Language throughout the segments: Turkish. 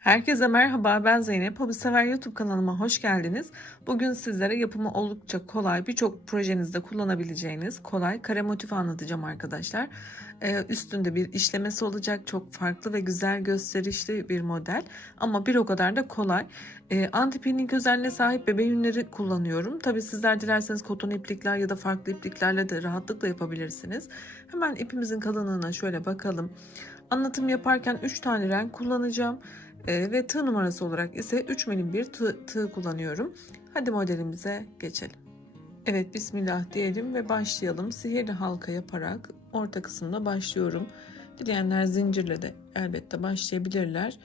Herkese merhaba ben Zeynep. Hobi Sever YouTube kanalıma hoş geldiniz. Bugün sizlere yapımı oldukça kolay birçok projenizde kullanabileceğiniz kolay kare motif anlatacağım arkadaşlar. Ee, üstünde bir işlemesi olacak çok farklı ve güzel gösterişli bir model ama bir o kadar da kolay. Ee, anti-peeling özelliğine sahip bebe yünleri kullanıyorum. Tabi sizler dilerseniz koton iplikler ya da farklı ipliklerle de rahatlıkla yapabilirsiniz. Hemen ipimizin kalınlığına şöyle bakalım. Anlatım yaparken 3 tane renk kullanacağım. Ee, ve tığ numarası olarak ise 3 milim bir tığ, kullanıyorum. Hadi modelimize geçelim. Evet bismillah diyelim ve başlayalım. Sihirli halka yaparak orta kısımda başlıyorum. Dileyenler zincirle de elbette başlayabilirler.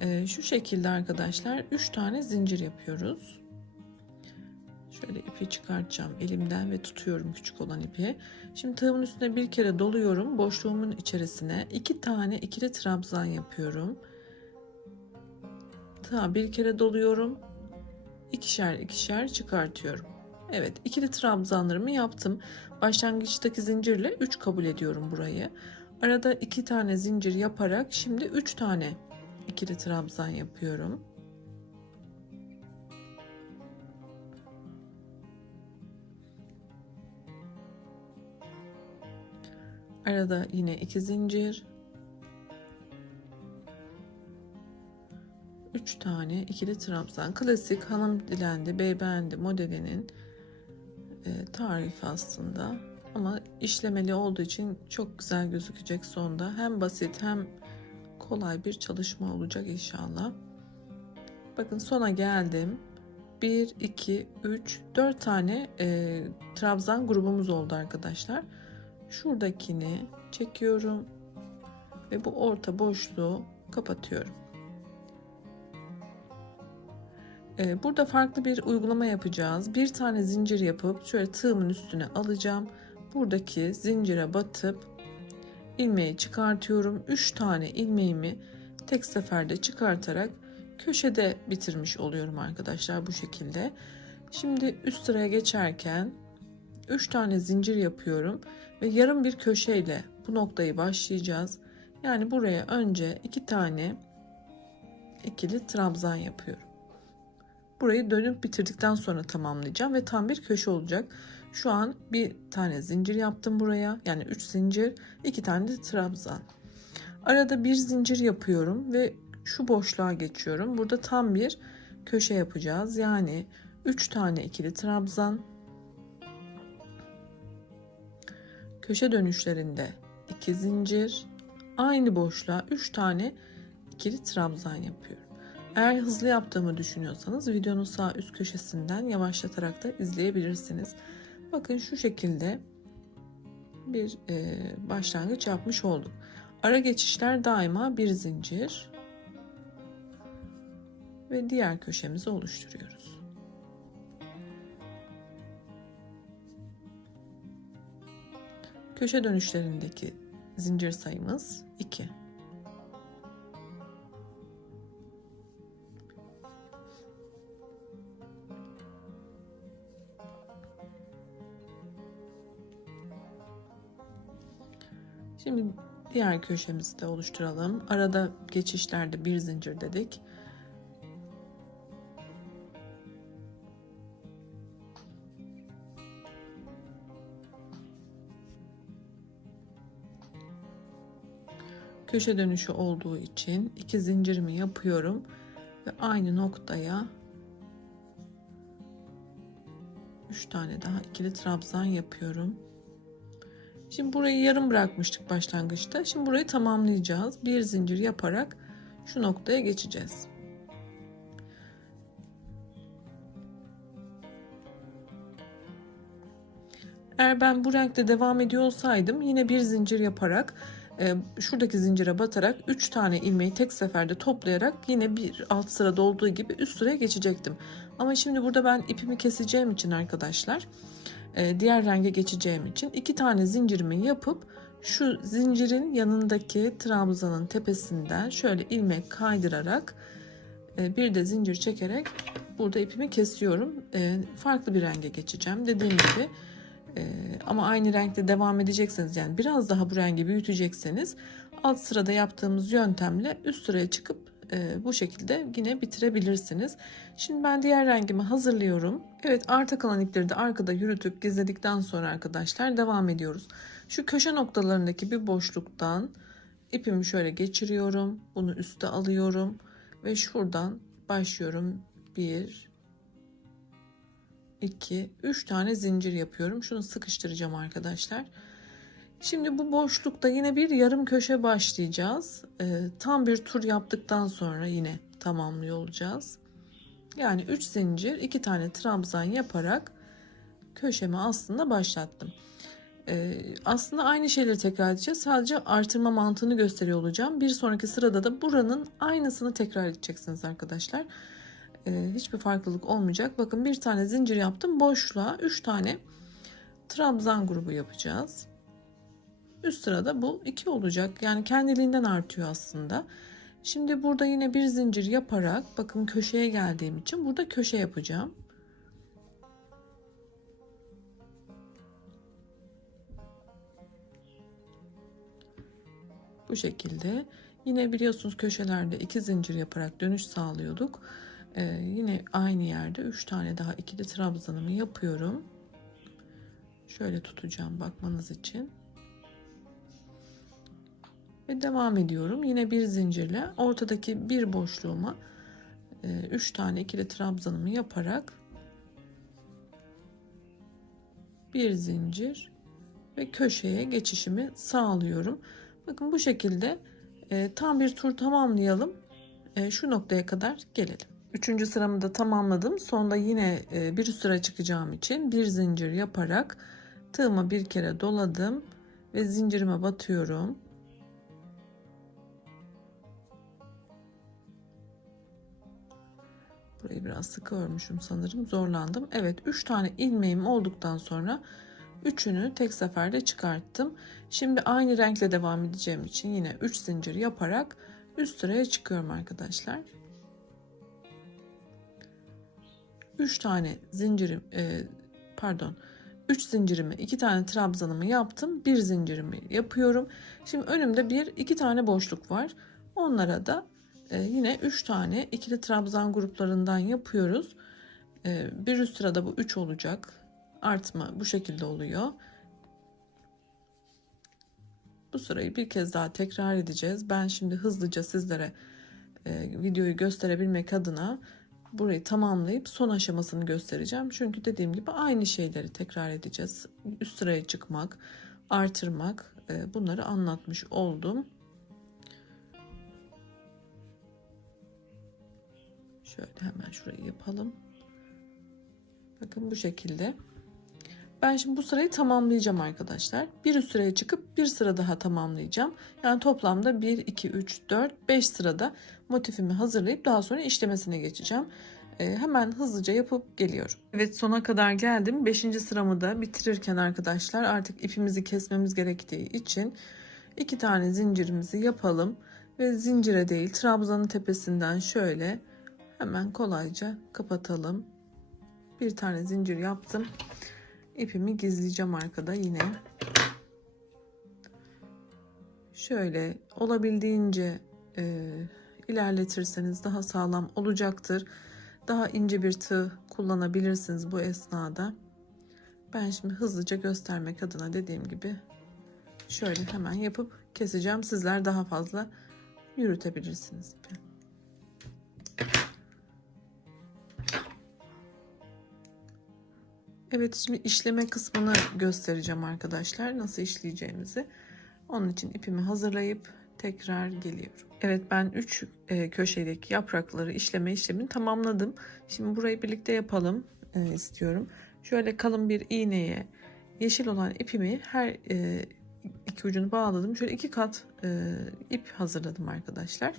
Ee, şu şekilde arkadaşlar 3 tane zincir yapıyoruz. Şöyle ipi çıkartacağım elimden ve tutuyorum küçük olan ipi. Şimdi tığımın üstüne bir kere doluyorum. Boşluğumun içerisine iki tane ikili trabzan yapıyorum. Tığa bir kere doluyorum. İkişer ikişer çıkartıyorum. Evet ikili trabzanlarımı yaptım. Başlangıçtaki zincirle 3 kabul ediyorum burayı. Arada 2 tane zincir yaparak şimdi 3 tane ikili trabzan yapıyorum. Arada yine 2 zincir. 3 tane ikili trabzan. Klasik hanım dilendi, beyefendi modelinin e, tarifi aslında. Ama işlemeli olduğu için çok güzel gözükecek sonda. Hem basit hem kolay bir çalışma olacak inşallah. Bakın sona geldim. 1, 2, 3, 4 tane e, trabzan grubumuz oldu arkadaşlar. Şuradakini çekiyorum ve bu orta boşluğu kapatıyorum. Burada farklı bir uygulama yapacağız. Bir tane zincir yapıp şöyle tığımın üstüne alacağım. Buradaki zincire batıp ilmeği çıkartıyorum. 3 tane ilmeğimi tek seferde çıkartarak köşede bitirmiş oluyorum arkadaşlar bu şekilde. Şimdi üst sıraya geçerken 3 tane zincir yapıyorum ve yarım bir köşeyle bu noktayı başlayacağız. Yani buraya önce 2 tane ikili trabzan yapıyorum. Burayı dönüp bitirdikten sonra tamamlayacağım ve tam bir köşe olacak. Şu an bir tane zincir yaptım buraya. Yani 3 zincir, 2 tane de trabzan. Arada bir zincir yapıyorum ve şu boşluğa geçiyorum. Burada tam bir köşe yapacağız. Yani 3 tane ikili trabzan. Köşe dönüşlerinde 2 zincir. Aynı boşluğa 3 tane ikili trabzan yapıyorum. Eğer hızlı yaptığımı düşünüyorsanız videonun sağ üst köşesinden yavaşlatarak da izleyebilirsiniz. Bakın şu şekilde bir e, başlangıç yapmış olduk. Ara geçişler daima bir zincir ve diğer köşemizi oluşturuyoruz. Köşe dönüşlerindeki zincir sayımız 2. Şimdi diğer köşemizi de oluşturalım. Arada geçişlerde bir zincir dedik. Köşe dönüşü olduğu için iki zincirimi yapıyorum ve aynı noktaya 3 tane daha ikili trabzan yapıyorum. Şimdi burayı yarım bırakmıştık başlangıçta. Şimdi burayı tamamlayacağız. Bir zincir yaparak şu noktaya geçeceğiz. Eğer ben bu renkte devam ediyor olsaydım yine bir zincir yaparak e, şuradaki zincire batarak 3 tane ilmeği tek seferde toplayarak yine bir alt sırada olduğu gibi üst sıraya geçecektim. Ama şimdi burada ben ipimi keseceğim için arkadaşlar e, diğer renge geçeceğim için iki tane zincirimi yapıp şu zincirin yanındaki trabzanın tepesinden şöyle ilmek kaydırarak e, bir de zincir çekerek burada ipimi kesiyorum. E, farklı bir renge geçeceğim. Dediğim gibi ama aynı renkte devam edecekseniz yani biraz daha bu rengi büyütecekseniz alt sırada yaptığımız yöntemle üst sıraya çıkıp e, bu şekilde yine bitirebilirsiniz. Şimdi ben diğer rengimi hazırlıyorum. Evet arta kalan ipleri de arkada yürütüp gizledikten sonra arkadaşlar devam ediyoruz. Şu köşe noktalarındaki bir boşluktan ipimi şöyle geçiriyorum. Bunu üste alıyorum ve şuradan başlıyorum. 1 2 3 tane zincir yapıyorum. Şunu sıkıştıracağım arkadaşlar. Şimdi bu boşlukta yine bir yarım köşe başlayacağız. Ee, tam bir tur yaptıktan sonra yine tamamlıyor olacağız. Yani 3 zincir, 2 tane trabzan yaparak köşemi aslında başlattım. Ee, aslında aynı şeyleri tekrar edeceğiz. Sadece artırma mantığını gösteriyor olacağım. Bir sonraki sırada da buranın aynısını tekrar edeceksiniz arkadaşlar. Ee, hiçbir farklılık olmayacak. Bakın bir tane zincir yaptım. Boşluğa 3 tane trabzan grubu yapacağız. Üst sırada bu 2 olacak. Yani kendiliğinden artıyor aslında. Şimdi burada yine bir zincir yaparak bakın köşeye geldiğim için burada köşe yapacağım. Bu şekilde. Yine biliyorsunuz köşelerde iki zincir yaparak dönüş sağlıyorduk. Ee, yine aynı yerde 3 tane daha ikili trabzanımı yapıyorum. Şöyle tutacağım bakmanız için. Ve devam ediyorum. Yine bir zincirle ortadaki bir boşluğuma 3 e, tane ikili trabzanımı yaparak bir zincir ve köşeye geçişimi sağlıyorum. Bakın bu şekilde e, tam bir tur tamamlayalım. E, şu noktaya kadar gelelim. Üçüncü sıramı da tamamladım. Sonda yine bir sıra çıkacağım için bir zincir yaparak tığıma bir kere doladım ve zincirime batıyorum. Burayı biraz sıkı örmüşüm sanırım. Zorlandım. Evet 3 tane ilmeğim olduktan sonra üçünü tek seferde çıkarttım. Şimdi aynı renkle devam edeceğim için yine 3 zincir yaparak üst sıraya çıkıyorum arkadaşlar. 3 tane zincirim e, pardon 3 zincirimi 2 tane trabzanımı yaptım. 1 zincirimi yapıyorum. Şimdi önümde bir 2 tane boşluk var. Onlara da yine 3 tane ikili trabzan gruplarından yapıyoruz. E, bir üst sırada bu 3 olacak. Artma bu şekilde oluyor. Bu sırayı bir kez daha tekrar edeceğiz. Ben şimdi hızlıca sizlere e, videoyu gösterebilmek adına burayı tamamlayıp son aşamasını göstereceğim. Çünkü dediğim gibi aynı şeyleri tekrar edeceğiz. Üst sıraya çıkmak, artırmak e, bunları anlatmış oldum. Şöyle hemen şurayı yapalım. Bakın bu şekilde. Ben şimdi bu sırayı tamamlayacağım arkadaşlar. Bir üst sıraya çıkıp bir sıra daha tamamlayacağım. Yani toplamda 1, 2, 3, 4, 5 sırada motifimi hazırlayıp daha sonra işlemesine geçeceğim. Ee, hemen hızlıca yapıp geliyorum. Evet sona kadar geldim. 5. sıramı da bitirirken arkadaşlar artık ipimizi kesmemiz gerektiği için iki tane zincirimizi yapalım. Ve zincire değil trabzanın tepesinden şöyle hemen kolayca kapatalım. Bir tane zincir yaptım. İpimi gizleyeceğim arkada yine. Şöyle olabildiğince e, ilerletirseniz daha sağlam olacaktır. Daha ince bir tığ kullanabilirsiniz bu esnada. Ben şimdi hızlıca göstermek adına dediğim gibi şöyle hemen yapıp keseceğim. Sizler daha fazla yürütebilirsiniz ipi. Evet şimdi işleme kısmını göstereceğim arkadaşlar. Nasıl işleyeceğimizi. Onun için ipimi hazırlayıp tekrar geliyorum. Evet ben 3 e, köşedeki yaprakları işleme işlemini tamamladım. Şimdi burayı birlikte yapalım e, istiyorum. Şöyle kalın bir iğneye yeşil olan ipimi her e, iki ucunu bağladım. Şöyle iki kat e, ip hazırladım arkadaşlar.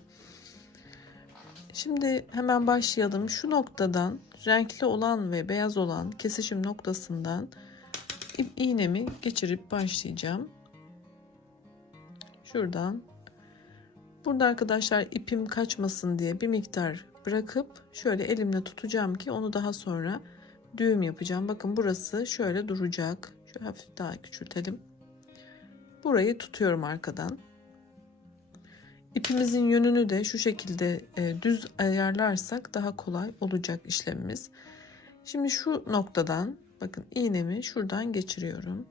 Şimdi hemen başlayalım. Şu noktadan renkli olan ve beyaz olan kesişim noktasından iğnemi geçirip başlayacağım. Şuradan. Burada arkadaşlar ipim kaçmasın diye bir miktar bırakıp şöyle elimle tutacağım ki onu daha sonra düğüm yapacağım. Bakın burası şöyle duracak. Şöyle hafif daha küçültelim. Burayı tutuyorum arkadan. İpimizin yönünü de şu şekilde e, düz ayarlarsak daha kolay olacak işlemimiz. Şimdi şu noktadan bakın iğnemi şuradan geçiriyorum.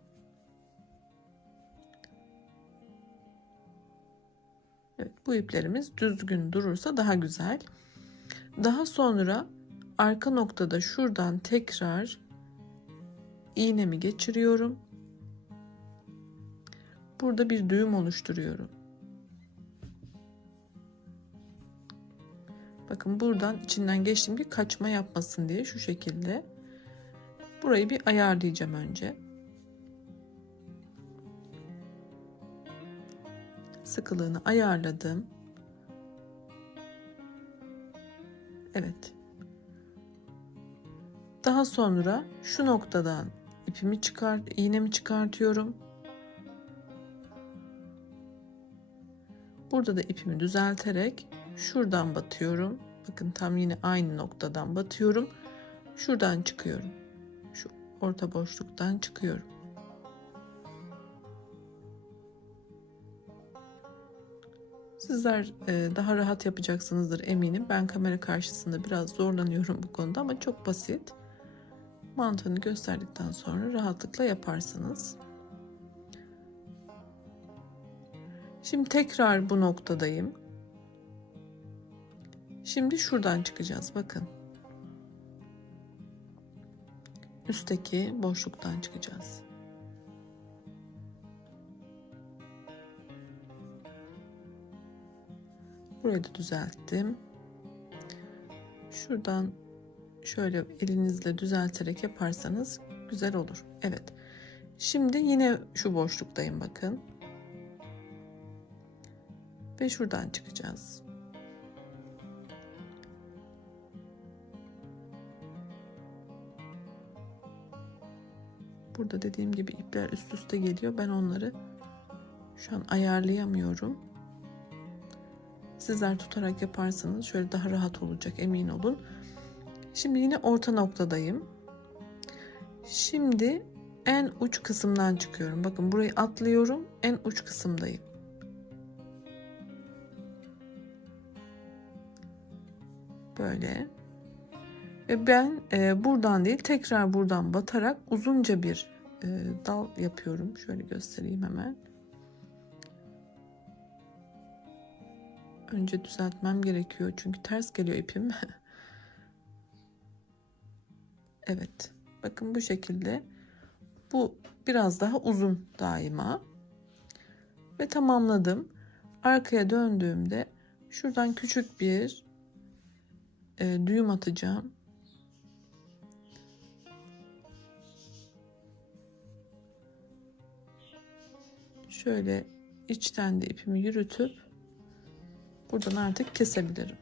Evet, bu iplerimiz düzgün durursa daha güzel. Daha sonra arka noktada şuradan tekrar iğnemi geçiriyorum. Burada bir düğüm oluşturuyorum. Bakın buradan içinden geçtiğim bir kaçma yapmasın diye şu şekilde. Burayı bir ayarlayacağım önce. Sıkılığını ayarladım. Evet. Daha sonra şu noktadan ipimi çıkart, iğnemi çıkartıyorum. Burada da ipimi düzelterek şuradan batıyorum. Bakın tam yine aynı noktadan batıyorum. Şuradan çıkıyorum. Şu orta boşluktan çıkıyorum. Sizler e, daha rahat yapacaksınızdır eminim. Ben kamera karşısında biraz zorlanıyorum bu konuda ama çok basit. Mantığını gösterdikten sonra rahatlıkla yaparsınız. Şimdi tekrar bu noktadayım. Şimdi şuradan çıkacağız. Bakın. Üstteki boşluktan çıkacağız. Burayı da düzelttim. Şuradan şöyle elinizle düzelterek yaparsanız güzel olur. Evet. Şimdi yine şu boşluktayım bakın. Ve şuradan çıkacağız. Burada dediğim gibi ipler üst üste geliyor. Ben onları şu an ayarlayamıyorum. Sizler tutarak yaparsanız şöyle daha rahat olacak emin olun. Şimdi yine orta noktadayım. Şimdi en uç kısımdan çıkıyorum. Bakın burayı atlıyorum. En uç kısımdayım. Böyle. Ve ben e, buradan değil tekrar buradan batarak uzunca bir e, dal yapıyorum. Şöyle göstereyim hemen. Önce düzeltmem gerekiyor çünkü ters geliyor ipim. evet. Bakın bu şekilde. Bu biraz daha uzun daima. Ve tamamladım. Arkaya döndüğümde şuradan küçük bir e, düğüm atacağım. Şöyle içten de ipimi yürütüp buradan artık kesebilirim.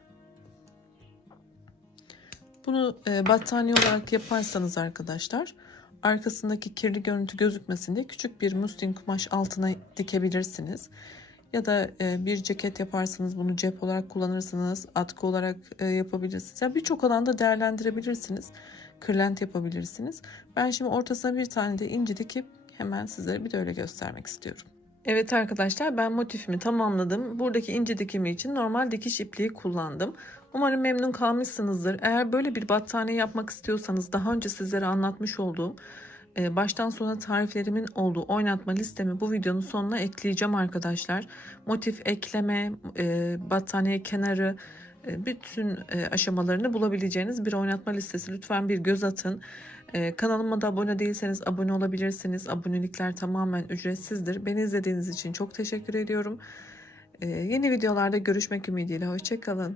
Bunu e, battaniye olarak yaparsanız arkadaşlar arkasındaki kirli görüntü gözükmesin diye küçük bir muslin kumaş altına dikebilirsiniz. Ya da e, bir ceket yaparsanız bunu cep olarak kullanırsınız, atkı olarak e, yapabilirsiniz. Yani birçok alanda değerlendirebilirsiniz. Kırlent yapabilirsiniz. Ben şimdi ortasına bir tane de inci dikip hemen sizlere bir de öyle göstermek istiyorum. Evet arkadaşlar ben motifimi tamamladım. Buradaki ince dikimi için normal dikiş ipliği kullandım. Umarım memnun kalmışsınızdır. Eğer böyle bir battaniye yapmak istiyorsanız daha önce sizlere anlatmış olduğum e, baştan sona tariflerimin olduğu oynatma listemi bu videonun sonuna ekleyeceğim arkadaşlar. Motif ekleme, e, battaniye kenarı, bütün aşamalarını bulabileceğiniz bir oynatma listesi. Lütfen bir göz atın. Kanalıma da abone değilseniz abone olabilirsiniz. Abonelikler tamamen ücretsizdir. Beni izlediğiniz için çok teşekkür ediyorum. Yeni videolarda görüşmek ümidiyle. Hoşçakalın.